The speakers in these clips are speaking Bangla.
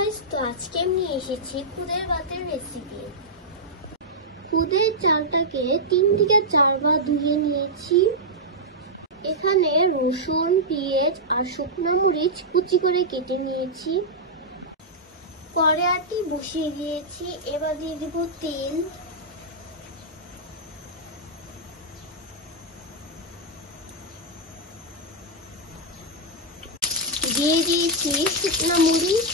গাইস, তো আজকে আমি নিয়ে এসেছি খুদের ভাতের রেসিপি। খুদের চালটাকে 3 থেকে 4 বার ধুয়ে নিয়েছি। এখানে রসুন, পেঁয়াজ আর শুকনো মরিচ কুচি করে কেটে নিয়েছি। কড়াইটি বসিয়ে দিয়েছি। এবার দিয়ে দিব তেল। দিয়ে দিয়েছি শুকনো মরিচ,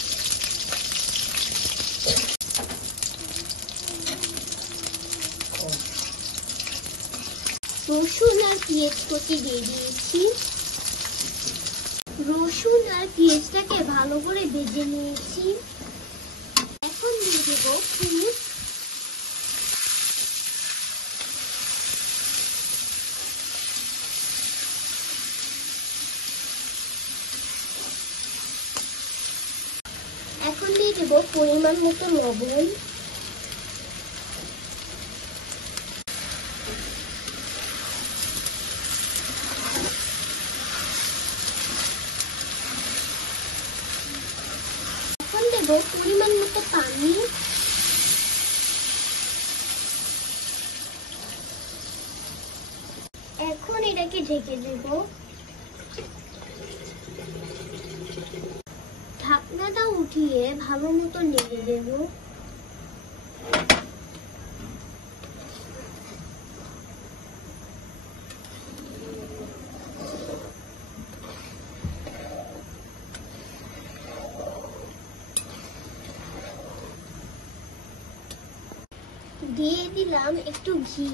রসুন আর পেঁয়াজ কুচি দিয়ে দিয়েছি। রসুন আর পেঁয়াজটাকে ভালো করে ভেজে নিয়েছি। এখন দিয়ে দেব হলুদ, এখন দিয়ে দেব পরিমাণ মতো লবণ, এখন দেব পরিমাণ মতো পানি, এখন এটাকে ঢেকে দেব। ঢাকনাটা উঠিয়ে ভালো মতো নেড়ে দেব। দিয়ে দিলাম একটু ঘি।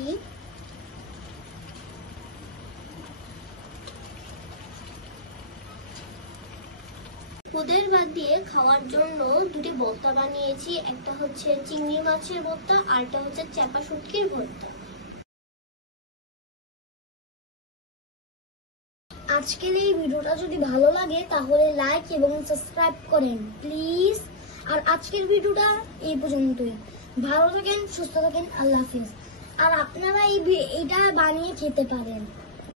খুদের ভাত দিয়ে খাওয়ার জন্য দুটি ভর্তা বানিয়েছি। একটা হচ্ছে চিংড়ি মাছের ভর্তা, আর একটা হচ্ছে চাপা শুটকির ভর্তা। আজকের এই ভিডিওটা যদি ভালো লাগে তাহলে লাইক এবং সাবস্ক্রাইব করেন প্লিজ। আর আজকের ভিডিওটা এই পর্যন্তই। ভালো থাকেন, সুস্থ থাকেন, আল্লাহ হাফিজ। আর আপনারা এইটা বানিয়ে খেতে পারেন।